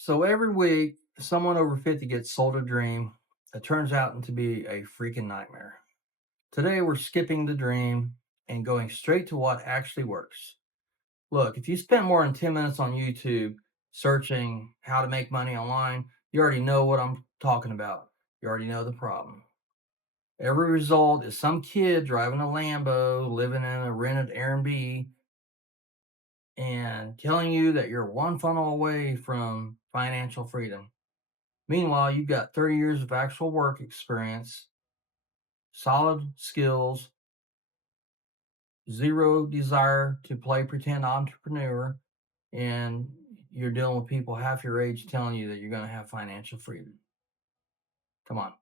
So every week, someone over 50 gets sold a dream that turns out to be a freaking nightmare. Today, we're skipping the dream and going straight to what actually works. Look, if you spent more than 10 minutes on YouTube searching how to make money online, you already know what I'm talking about. You already know the problem. Every result is some kid driving a Lambo, living in a rented Airbnb, and telling you that you're one funnel away from financial freedom. Meanwhile, you've got 30 years of actual work experience, solid skills, zero desire to play pretend entrepreneur, and you're dealing with people half your age telling you that you're going to have financial freedom. Come on.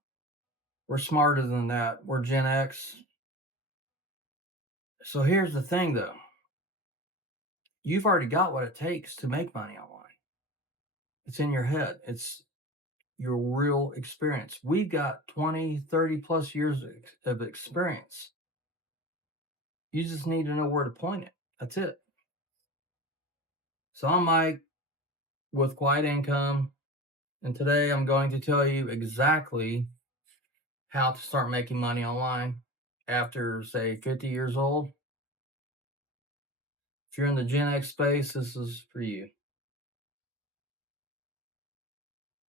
We're smarter than that. We're Gen X. So here's the thing though. You've already got what it takes to make money online. It's in your head. It's your real experience. We've got 20, 30 plus years of experience. You just need to know where to point it. That's it. So I'm Mike with Quiet Income, and today I'm going to tell you exactly how to start making money online after, say, 50 years old. If you're in the Gen X space, this is for you.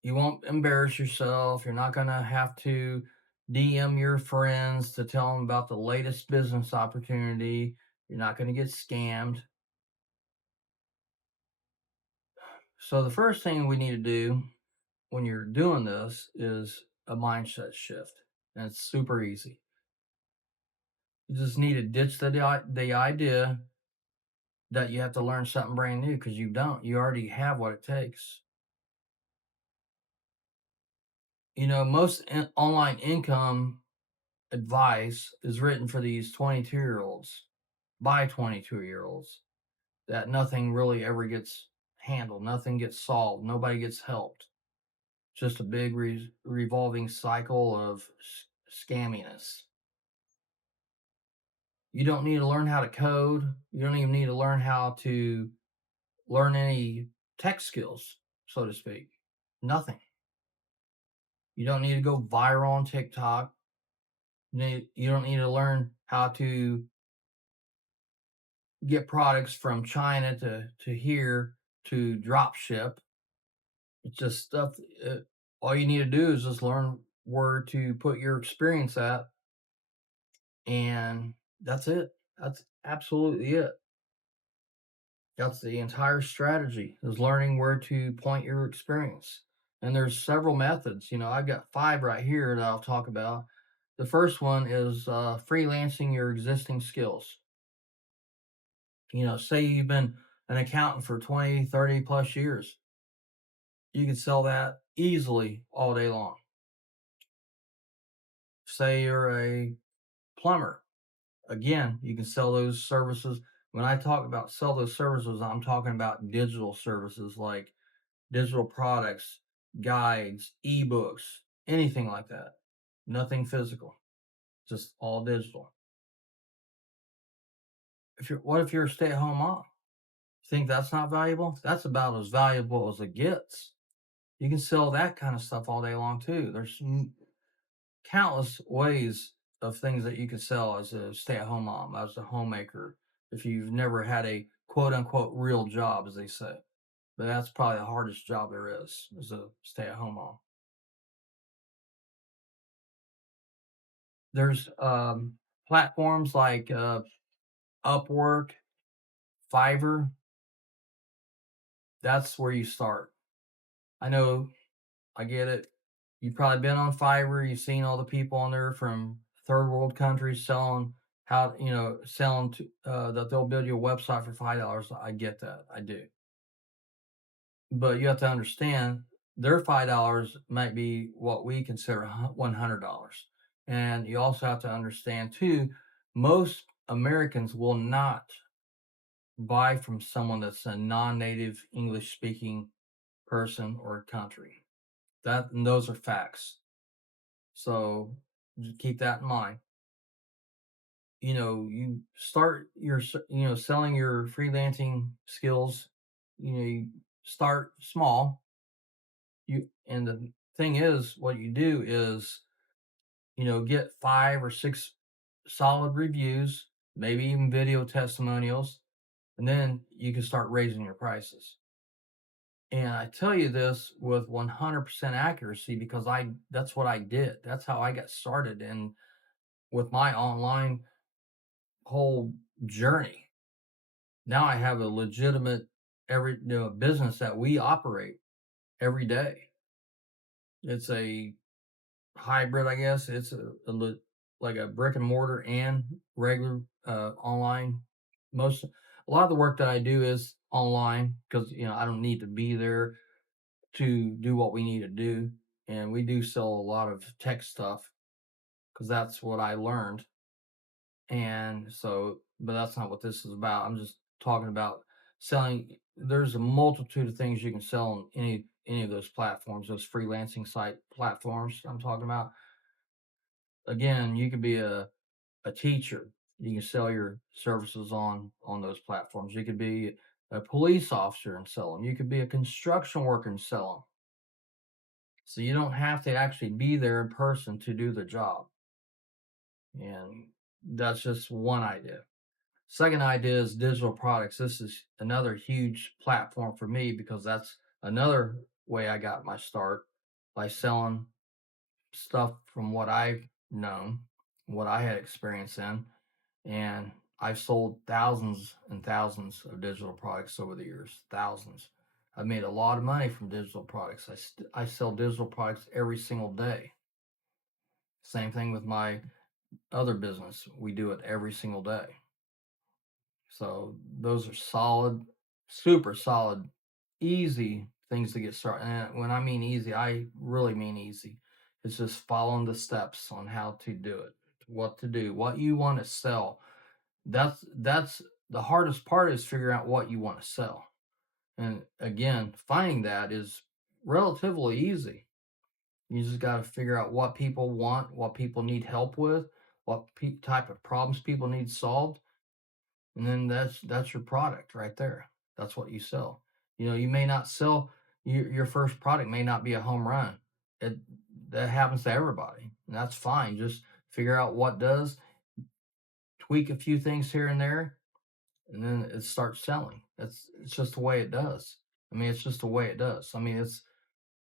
You won't embarrass yourself. You're not going to have to DM your friends to tell them about the latest business opportunity. You're not going to get scammed. So, the first thing we need to do when you're doing this is a mindset shift. And it's super easy. You just need to ditch the idea that you have to learn something brand new because you don't. You already have what it takes. Most online income advice is written for these 22-year-olds by 22-year-olds that nothing really ever gets handled, nothing gets solved, nobody gets helped. Just a big revolving cycle of scamminess. You don't need to learn how to code. You don't even need to learn how to learn any tech skills, so to speak. Nothing. You don't need to go viral on TikTok. You don't need to learn how to get products from China to here to drop ship. It's just stuff. All you need to do is just learn where to put your experience at, and that's it. That's absolutely it. That's the entire strategy is learning where to point your experience. And there's several methods. I've got five right here that I'll talk about. The first one is freelancing your existing skills. Say you've been an accountant for 20, 30 plus years. You can sell that easily all day long. Say you're a plumber. Again, you can sell those services. When I talk about sell those services, I'm talking about digital services like digital products, guides, ebooks, anything like that. Nothing physical, just all digital. What if you're a stay-at-home mom? Think that's not valuable? That's about as valuable as it gets. You can sell that kind of stuff all day long too. There's countless ways of things that you can sell as a stay-at-home mom, as a homemaker, if you've never had a quote unquote real job, as they say. But that's probably the hardest job there is a stay-at-home mom. There's platforms like Upwork, Fiverr. That's where you start. I know, I get it. You've probably been on Fiverr. You've seen all the people on there from third world countries selling selling that they'll build you a website for $5. I get that. I do. But you have to understand their $5 might be what we consider $100. And you also have to understand too, most Americans will not buy from someone that's a non-native English speaking person or country. And those are facts. So just keep that in mind. You start your selling your freelancing skills. You start small. and the thing is, what you do is, get 5 or 6 solid reviews, maybe even video testimonials, and then you can start raising your prices. And I tell you this with 100% accuracy because that's what I did. That's how I got started and with my online whole journey. Now I have a legitimate business that we operate every day. It's a hybrid, I guess. It's like a brick and mortar and regular online. Most A lot of the work that I do is online because I don't need to be there to do what we need to do, and we do sell a lot of tech stuff because that's what I learned. And so, but that's not what this is about. I'm just talking about selling. There's a multitude of things you can sell on any of those platforms, those freelancing site platforms I'm talking about. Again, you could be a teacher. You can sell your services on those platforms. You could be a police officer and sell them. You could be a construction worker and sell them. So you don't have to actually be there in person to do the job. And that's just one idea. Second idea is digital products. This is another huge platform for me because that's another way I got my start by selling stuff from what I've known, what I had experience in. And I've sold thousands and thousands of digital products over the years, thousands. I've made a lot of money from digital products. I sell digital products every single day. Same thing with my other business. We do it every single day. So those are solid, super solid, easy things to get started. And when I mean easy, I really mean easy. It's just following the steps on how to do it, what to do, what you want to sell. That's the hardest part is figuring out what you want to sell. And again, finding that is relatively easy. You just got to figure out what people want, what people need help with, what type of problems people need solved, and then that's your product right there. That's what you sell. You may not sell your first product may not be a home run. It That happens to everybody, and that's fine. Just figure out what does, tweak a few things here and there, and then it starts selling. It's just the way it does. I mean, it's just the way it does. I mean, it's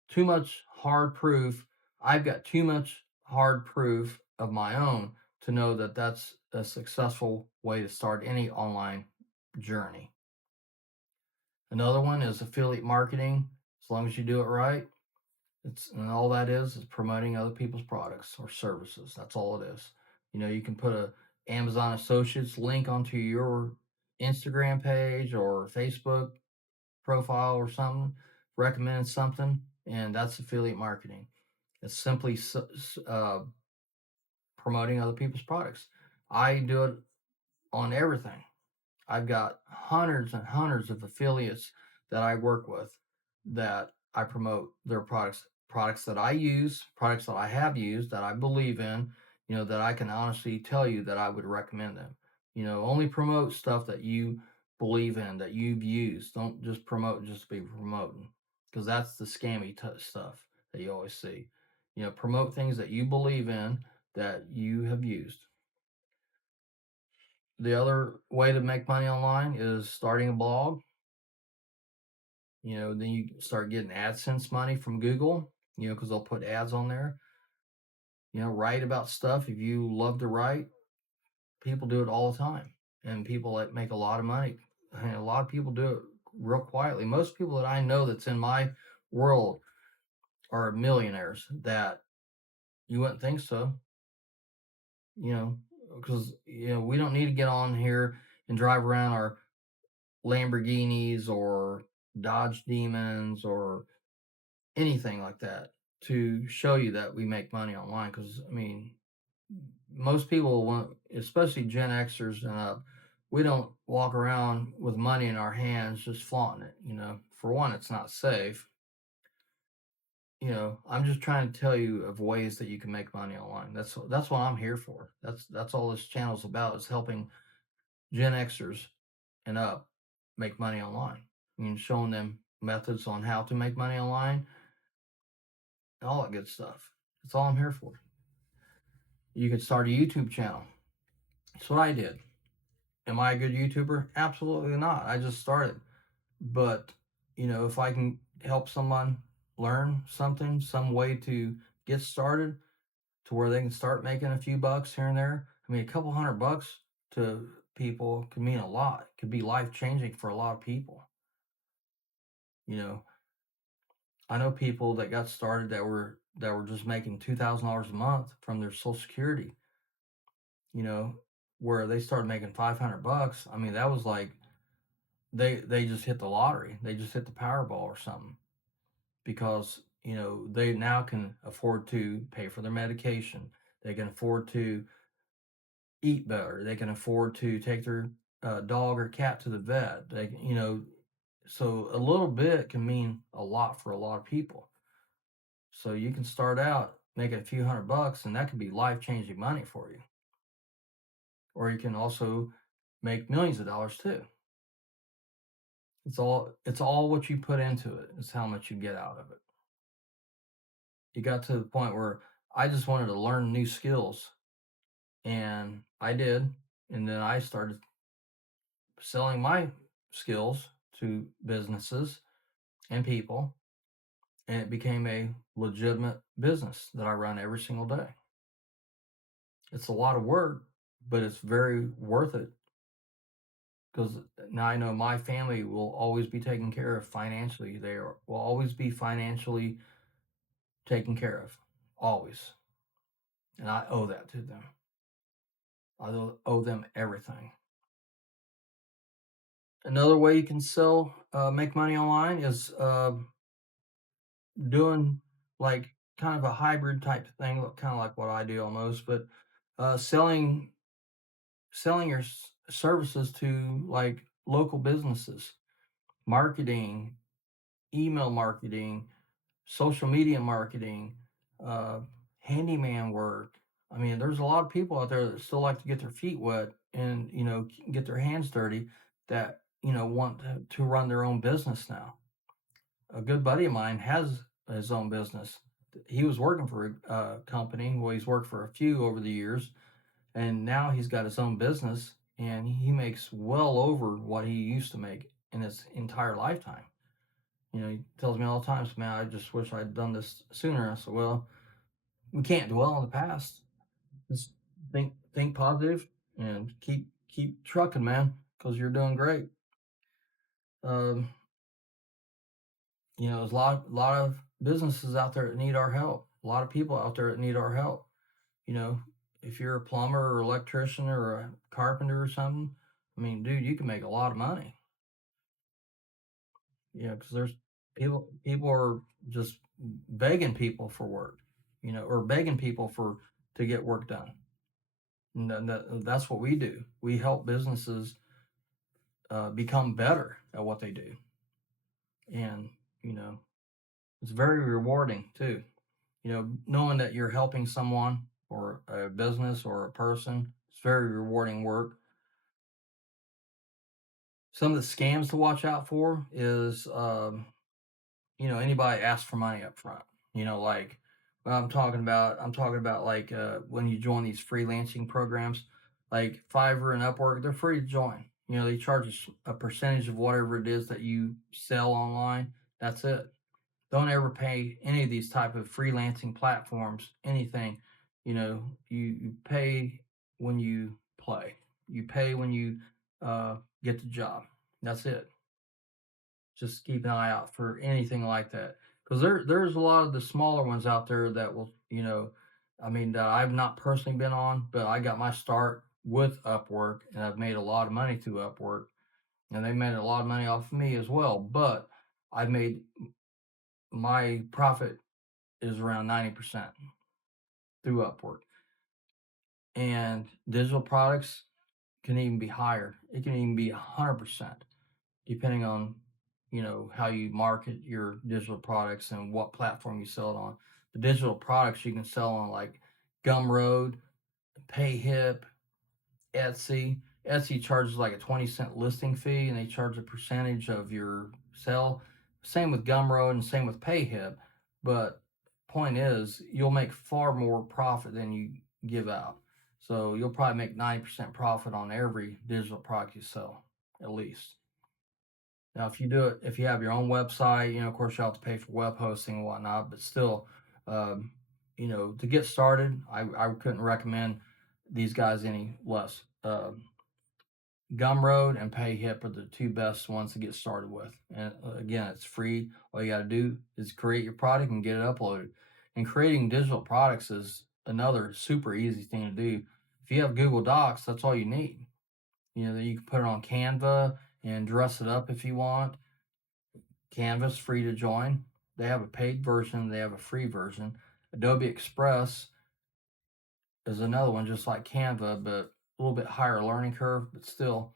too much hard proof. I've got too much hard proof of my own to know that that's a successful way to start any online journey. Another one is affiliate marketing. As long as you do it right, and all that is promoting other people's products or services. That's all it is. You can put a Amazon Associates link onto your Instagram page or Facebook profile or something, recommending something, and that's affiliate marketing. It's simply promoting other people's products. I do it on everything. I've got hundreds and hundreds of affiliates that I work with that I promote their products that I use, products that I have used, that I believe in, that I can honestly tell you that I would recommend them. Only promote stuff that you believe in, that you've used. Don't just promote just to be promoting, because that's the scammy stuff that you always see. Promote things that you believe in, that you have used. The other way to make money online is starting a blog. Then you start getting AdSense money from Google, because they'll put ads on there. Write about stuff. If you love to write, people do it all the time. And people that make a lot of money. And a lot of people do it real quietly. Most people that I know that's in my world are millionaires that you wouldn't think so. Because, we don't need to get on here and drive around our Lamborghinis or Dodge Demons or anything like that to show you that we make money online. Because I mean, most people want, especially Gen Xers and up, we don't walk around with money in our hands just flaunting it. For one, it's not safe. I'm just trying to tell you of ways that you can make money online. That's what I'm here for. That's all this channel's about, is helping Gen Xers and up make money online. Showing them methods on how to make money online, all that good stuff. That's all I'm here for. You can start a YouTube channel. That's what I did. Am I a good YouTuber? Absolutely not. I just started. But, if I can help someone learn something, some way to get started to where they can start making a few bucks here and there. I mean, a couple $100 to people could mean a lot. It could be life changing for a lot of people. You know, I know people that got started that were just making $2,000 a month from their Social Security. You know, where they started making $500. I mean, that was like they just hit the lottery. They just hit the Powerball or something because they now can afford to pay for their medication. They can afford to eat better. They can afford to take their dog or cat to the vet. So a little bit can mean a lot for a lot of people. So you can start out making a few $100 and that could be life-changing money for you. Or you can also make millions of dollars too. It's all what you put into it. It's how much you get out of it. It got to the point where I just wanted to learn new skills, and I did, and then I started selling my skills to businesses and people, and it became a legitimate business that I run every single day. It's a lot of work, but it's very worth it because now I know my family will always be taken care of financially. Will always be financially taken care of, always. And I owe that to them. I owe them everything. Another way you can make money online is doing like kind of a hybrid type thing, kind of like what I do almost, but selling your services to like local businesses, marketing, email marketing, social media marketing, uh, handyman work. I mean, there's a lot of people out there that still like to get their feet wet and get their hands dirty that want to run their own business now. A good buddy of mine has his own business. He was working for a company. Well, he's worked for a few over the years, and now he's got his own business, and he makes well over what he used to make in his entire lifetime. He tells me all the time, "Man, I just wish I'd done this sooner." I said, "Well, we can't dwell on the past. Just think positive and keep trucking, man, because you're doing great." Um, there's a lot of businesses out there that need our help. A lot of people out there that need our help. You know, if you're a plumber or electrician or a carpenter or something, I mean, dude, you can make a lot of money. Because there's people are just begging people for work, or begging people to get work done. And that's what we do. We help businesses become better at what they do, and you know, it's very rewarding too. Knowing that you're helping someone or a business or a person, it's very rewarding work. Some of the scams to watch out for is, anybody asks for money up front. Like I'm talking about like when you join these freelancing programs, like Fiverr and Upwork, they're free to join. They charge a percentage of whatever it is that you sell online. That's it. Don't ever pay any of these type of freelancing platforms anything. You pay when you play. You pay when you get the job. That's it. Just keep an eye out for anything like that because there's a lot of the smaller ones out there that will I mean that I've not personally been on, but I got my start with Upwork and I've made a lot of money through Upwork, and they made a lot of money off of me as well. But I've made my profit is around 90% through Upwork, and digital products can even be higher. It can even be 100% depending on how you market your digital products and what platform you sell it on. The digital products you can sell on like Gumroad, PayHip, Etsy. Etsy charges like a 20-cent listing fee and they charge a percentage of your sale. Same with Gumroad and same with PayHip, but point is, you'll make far more profit than you give out. So you'll probably make 90% profit on every digital product you sell, at least. Now, if you do it, if you have your own website, of course, you have to pay for web hosting and whatnot, but still, um, to get started, I couldn't recommend these guys any less. Gumroad and PayHip are the two best ones to get started with. And again, it's free. All you got to do is create your product and get it uploaded. And creating digital products is another super easy thing to do. If you have Google Docs, that's all you need. That you can put it on Canva and dress it up if you want. Canva's free to join. They have a paid version, they have a free version. Adobe Express is another one just like Canva, but a little bit higher learning curve, but still,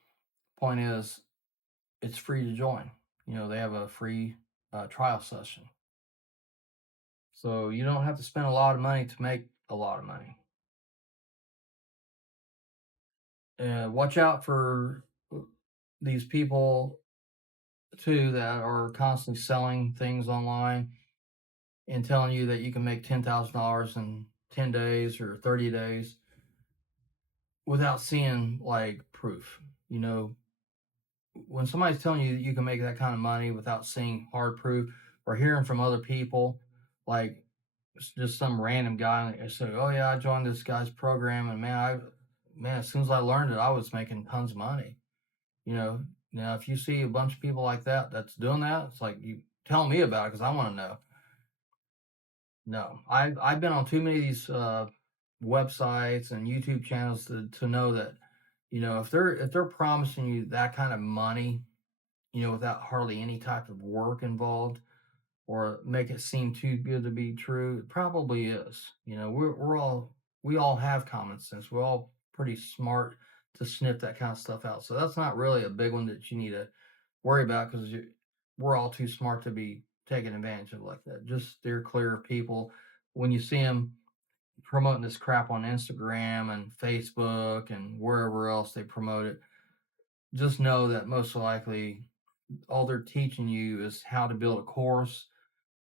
point is, it's free to join. They have a free trial session. So you don't have to spend a lot of money to make a lot of money. Watch out for these people too that are constantly selling things online and telling you that you can make $10,000 in 10 days or 30 days without seeing like proof. When somebody's telling you that you can make that kind of money without seeing hard proof or hearing from other people, like just some random guy and say, "Oh yeah, I joined this guy's program, and man, as soon as I learned it, I was making tons of money." Now if you see a bunch of people like that that's doing that, it's like, you tell me about it because I want to know. No, I've been on too many of these websites and YouTube channels to know that, if they're promising you that kind of money, without hardly any type of work involved, or make it seem too good to be true, it probably is. We all have common sense. We're all pretty smart to sniff that kind of stuff out. So that's not really a big one that you need to worry about, because we're all too smart to be taken advantage of like that. Just steer clear of people when you see them promoting this crap on Instagram and Facebook and wherever else they promote it. Just know that most likely all they're teaching you is how to build a course,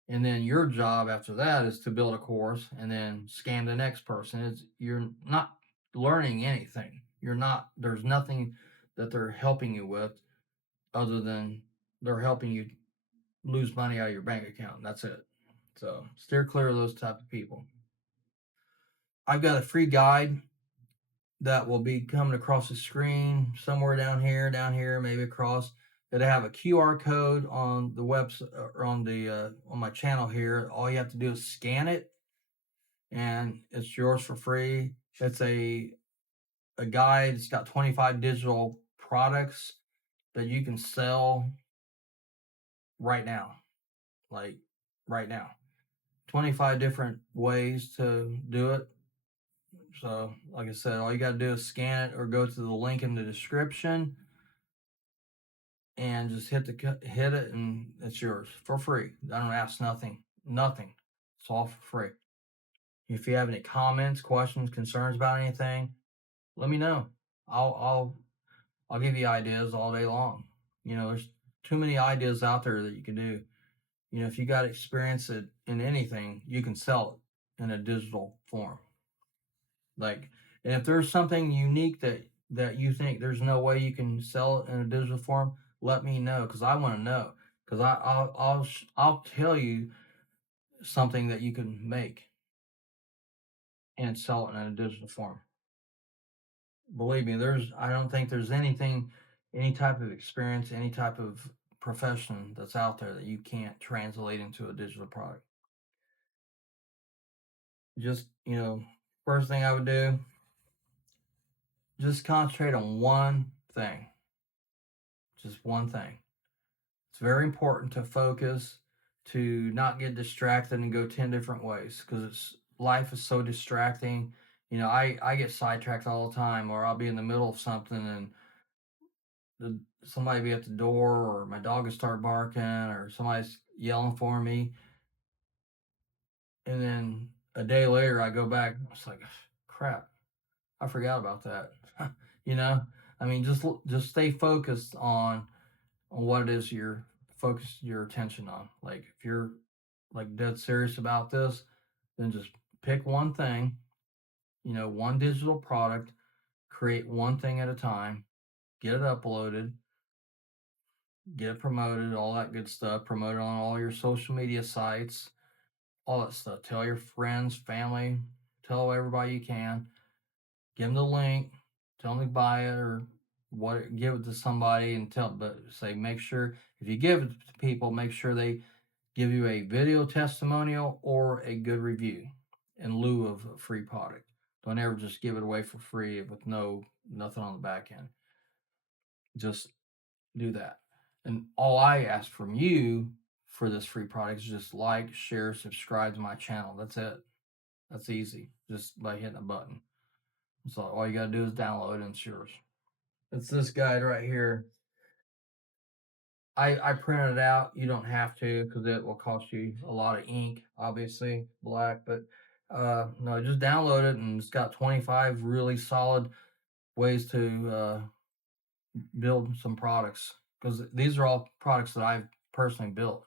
and then your job after that is to build a course and then scam the next person. You're not learning anything. There's nothing that they're helping you with other than they're helping you lose money out of your bank account. That's it. So steer clear of those type of people. I've got a free guide that will be coming across the screen somewhere down here, maybe across. It'll have a QR code on the website or on my channel here. All you have to do is scan it, and it's yours for free. It's a guide. It's got 25 digital products that you can sell right now, like right now. 25 different ways to do it. So, like I said, all you got to do is scan it or go to the link in the description and just hit it, and it's yours for free. I don't ask nothing. It's all for free. If you have any comments, questions, concerns about anything, let me know. I'll give you ideas all day long. There's too many ideas out there that you can do. If you got experience in anything, you can sell it in a digital form. Like, and if there's something unique that you think there's no way you can sell it in a digital form, let me know, because I want to know. Because I'll tell you something that you can make and sell it in a digital form. Believe me, I don't think there's anything, any type of experience, any type of profession that's out there that you can't translate into a digital product. Just, first thing I would do, just concentrate on one thing. Just one thing. It's very important to focus, to not get distracted and go 10 different ways, because life is so distracting. I get sidetracked all the time, or I'll be in the middle of something and somebody be at the door, or my dog will start barking, or somebody's yelling for me. And then a day later, I go back, it's like, crap, I forgot about that. I mean, just stay focused on what it is you're focused your attention on. Like, if you're like dead serious about this, then just pick one thing, one digital product, create one thing at a time, get it uploaded, get it promoted, all that good stuff, promote it on all your social media sites, all that stuff. Tell your friends, family, tell everybody you can. Give them the link, tell them to buy it or give it to somebody and but say, make sure if you give it to people, make sure they give you a video testimonial or a good review in lieu of a free product. Don't ever just give it away for free with nothing on the back end. Just do that. And all I ask from you for this free product is just like, share, subscribe to my channel. That's it. That's easy, just by hitting a button. So all you gotta do is download it and it's yours. It's this guide right here. I printed it out. You don't have to because it will cost you a lot of ink, obviously, black. But no, just download it, and it's got 25 really solid ways to build some products. Because these are all products that I've personally built.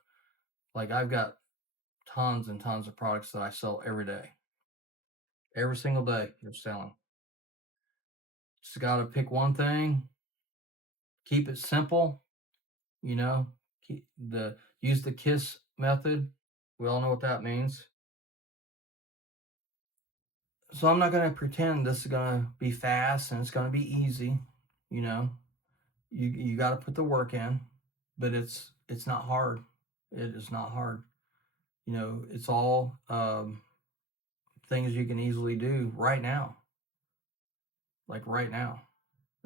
Like I've got tons and tons of products that I sell every day. Every single day, you're selling. Just got to pick one thing. Keep it simple. You know, use the KISS method. We all know what that means. So I'm not going to pretend this is going to be fast and it's going to be easy. You know, you got to put the work in, but it's not hard. It is not hard. It's all things you can easily do right now. Like right now,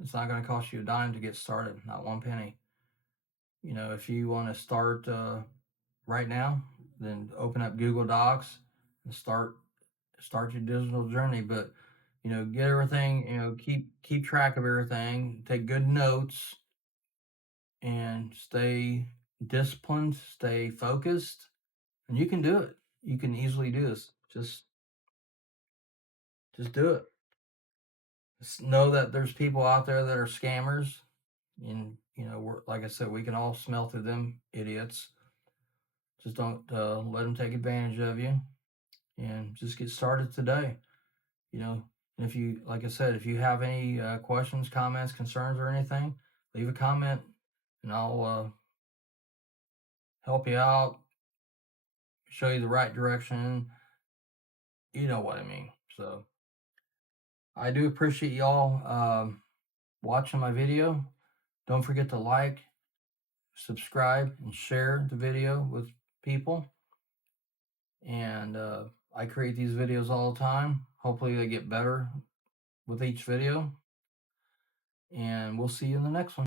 it's not going to cost you a dime to get started, not one penny. If you want to start right now, then open up Google Docs and start your digital journey. But get everything, keep track of everything, take good notes, and stay disciplined, stay focused, and you can do it. You can easily do this. Just do it. Just know that there's people out there that are scammers, and like I said, we can all smell through them idiots. Just don't let them take advantage of you, and just get started today. And if you, like I said, if you have any questions, comments, concerns, or anything, leave a comment, and I'll help you out, show you the right direction. You know what I mean. So I do appreciate y'all watching my video. Don't forget to like, subscribe, and share the video with people. And I create these videos all the time. Hopefully they get better with each video. And we'll see you in the next one.